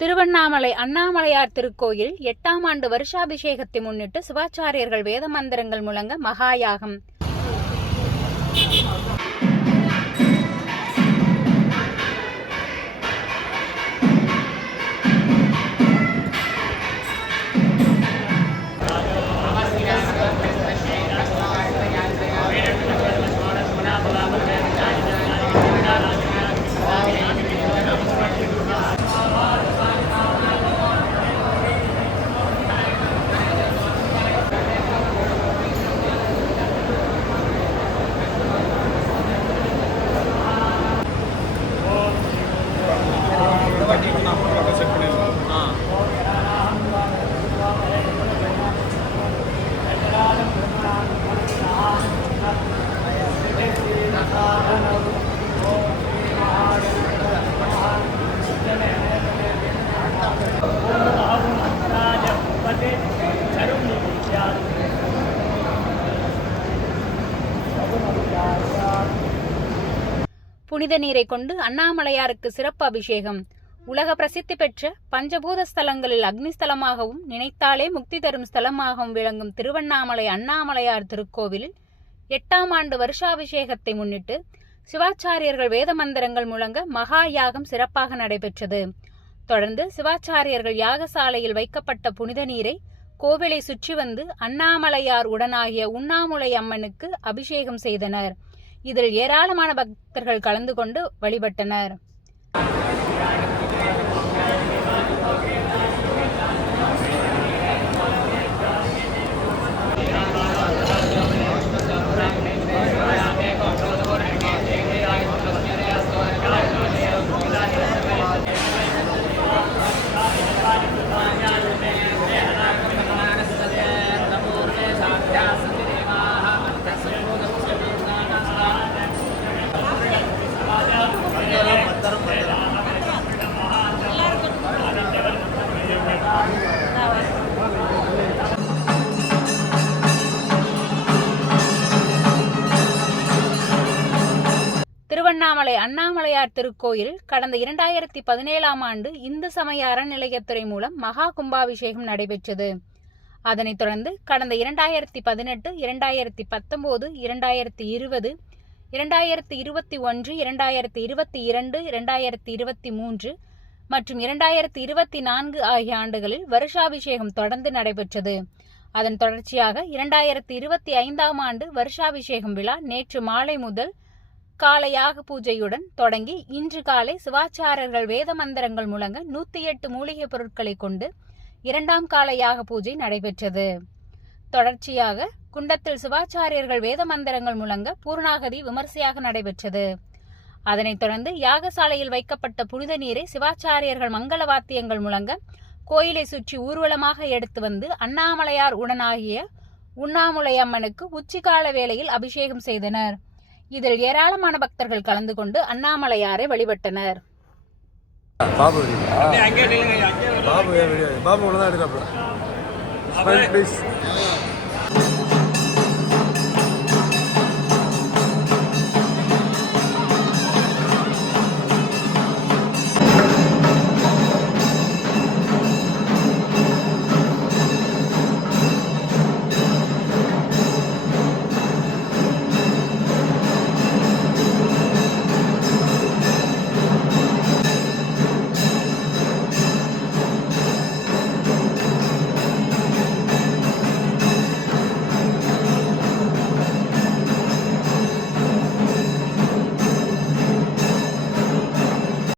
திருவண்ணாமலை அண்ணாமலையார் திருக்கோயில் 8ஆம் ஆண்டு வருஷாபிஷேகத்தை முன்னிட்டு சிவாச்சாரியர்கள் வேத மந்திரங்கள் முழங்க மகாயாகம். புனித நீரை கொண்டு அண்ணாமலையாருக்கு சிறப்பு அபிஷேகம். உலக பிரசித்தி பெற்ற பஞ்சபூத ஸ்தலங்களில் அக்னிஸ்தலமாகவும் நினைத்தாலே முக்தி தரும் ஸ்தலமாகவும் விளங்கும் திருவண்ணாமலை அண்ணாமலையார் திருக்கோவிலில் 8ஆம் ஆண்டு வருஷாபிஷேகத்தை முன்னிட்டு சிவாச்சாரியர்கள் வேத மந்திரங்கள் முழங்க மகா யாகம் சிறப்பாக நடைபெற்றது. தொடர்ந்து சிவாச்சாரியர்கள் யாகசாலையில் வைக்கப்பட்ட புனித நீரை கோவிலை சுற்றி வந்து அண்ணாமலையார் உடனாகிய உண்ணாமுலை அம்மனுக்கு அபிஷேகம் செய்தனர். இதில் ஏராளமான பக்தர்கள் கலந்து கொண்டு வழிபட்டனர். திருவண்ணாமலை அண்ணாமலையார் திருக்கோயில் கடந்த 2017ஆம் ஆண்டு இந்து சமய அறநிலையத்துறை மூலம் மகா கும்பாபிஷேகம் நடைபெற்றது. அதனைத் தொடர்ந்து கடந்த 2018, 2019, 2020, 2021, 2022, 2023 மற்றும் 2024 ஆகிய ஆண்டுகளில் வருஷாபிஷேகம் தொடர்ந்து நடைபெற்றது. அதன் தொடர்ச்சியாக 2025ஆம் ஆண்டு வருஷாபிஷேகம் விழா நேற்று மாலை முதல் காலை யாக பூஜையுடன் தொடங்கி இன்று காலை சிவாச்சாரியர்கள் வேத மந்திரங்கள் முழங்க 108 மூலிகை பொருட்களை கொண்டு 2ஆம் கால யாக பூஜை நடைபெற்றது. தொடர்ச்சியாக குண்டத்தில் சிவாச்சாரியர்கள் வேத மந்திரங்கள் முழங்க பூர்ணாகதி விமர்சையாக நடைபெற்றது. அதனைத் தொடர்ந்து யாகசாலையில் வைக்கப்பட்ட புனித நீரை சிவாச்சாரியர்கள் மங்கள வாத்தியங்கள் முழங்க கோயிலை சுற்றி ஊர்வலமாக எடுத்து வந்து அண்ணாமலையார் உடனாகிய உண்ணாமுலை அம்மனுக்கு உச்சிகால வேளையில் அபிஷேகம் செய்தனர். இதில் ஏராளமான பக்தர்கள் கலந்து கொண்டு அண்ணாமலையாரை வழிபட்டனர். பாபு